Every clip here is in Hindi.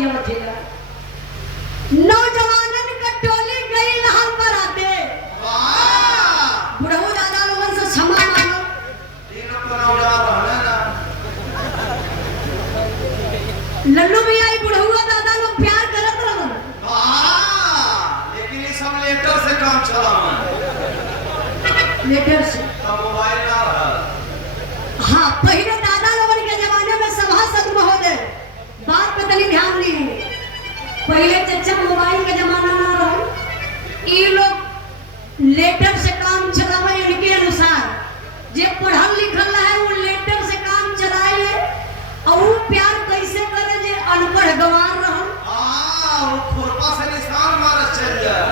बतिया बतिया नौजवानन का टोली गई लहर पर आते बुढ़ऊ दादा लोगन से क्षमा मांगो लल्लू भैया बुढ़ऊ दादा लोग प्यार करत रहन लेकिन ये सब लेटर से काम चला लेटर से मोबाइल ना रहा। हाँ पहले दादा लोगन के जमाने में सभासद महोदय बात पे तनी ध्यान दी पहले चच्चा मोबाइल का जमाना ना रहा ये लोग लेटर से काम चलावे इनके अनुसार जे पढ़ल लिखल है वो लेटर से काम चलाए और वो प्यार कैसे करे जे अनपढ़ गंवार रहल वो खुरपा से निशान मार चल जाए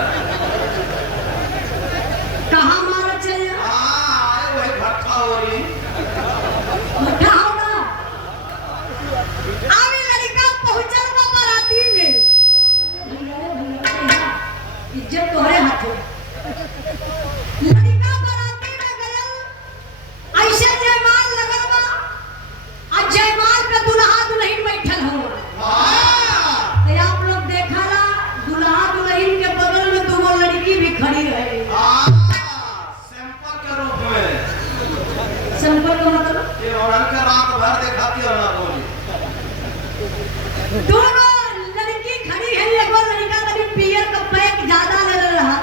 कहाँ मार चल जाए आए वही भट्ठा हो रही भट्ठा होगा आवे लड़का पहुंचल बा बाराती में इज्जत तोहरे हाथों लड़का बाराती में गया ऐसे जयमाल लगल बा और जयमाल पे दुल्हा दुल्हन बैठल हो तो आप लोग देखा ना दुल्हा दुल्हन के बगल में दो लड़की भी खड़ी रहे सैंपल के रूप में संपर्क का मतलब ये औरत का रात भर दिखाती है ना बोली दोनों लड़की खड़ी है एगो लड़का तनी पियर का पैक ज्यादा ले रहा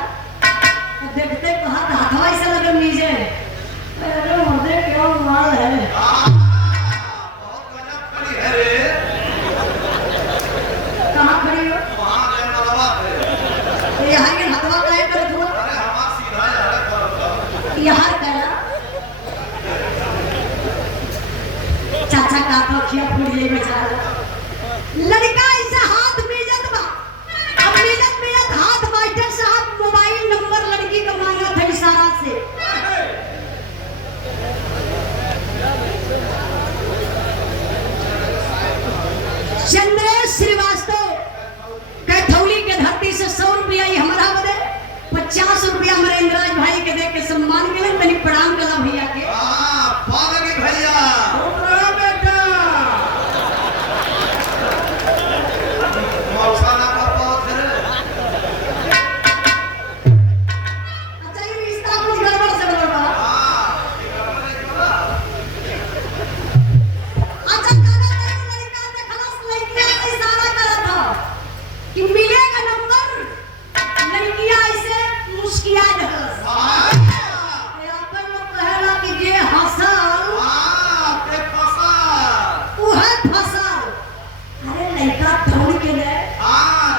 देखते कहा हाथवा से लगन नीचे अरे मुझे क्यों माल है बहुत गजब खड़ी है रे कहाँ खड़ी हो वहां गए मलबा पे यहाँ के हाथवा का है कर दो अरे हमारा सीधा यार यहाँ करा चाचा का तो खिया फूल बेचारा लड़का ऐसे हाथ मिलत बा अब मिलत हाथ मास्टर साहब मोबाइल नंबर लड़की का मांगा था इशारा से चंद्रेश श्रीवास्तव कैथौली के धरती से 100 रुपया ही हमारा बदे 50 रुपया हमारे इंद्राज भाई के दे के सम्मान के लिए तनी प्रणाम करा भैया के पागल भैया मौसाना का बहुत है अच्छा ये रिश्ता कुछ गड़बड़ से गड़बड़ बा अच्छा दादा तेरे लड़का ने खलास लड़कियां से इशारा करा था कि मिलेगा नंबर लड़कियां ऐसे मुस्किया रहस अपन लोग कहेला कि जे हंसल पे फसल वो है फसल अरे लड़का दौड़ के ले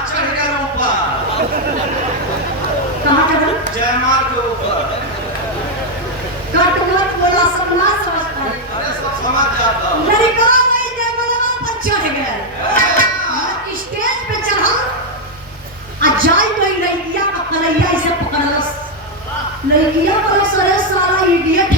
चढ़ गया ऊपर कहां का जयमाल के ऊपर कट मत बोला सब ना समझता है अरे सब समझ जाता लड़का नहीं जयमालवा पर चढ़ गया स्टेज पे चढ़ा आ जाई कोई लड़किया का कलैया इसे पकड़लस लड़किया को सरे सारा इडियट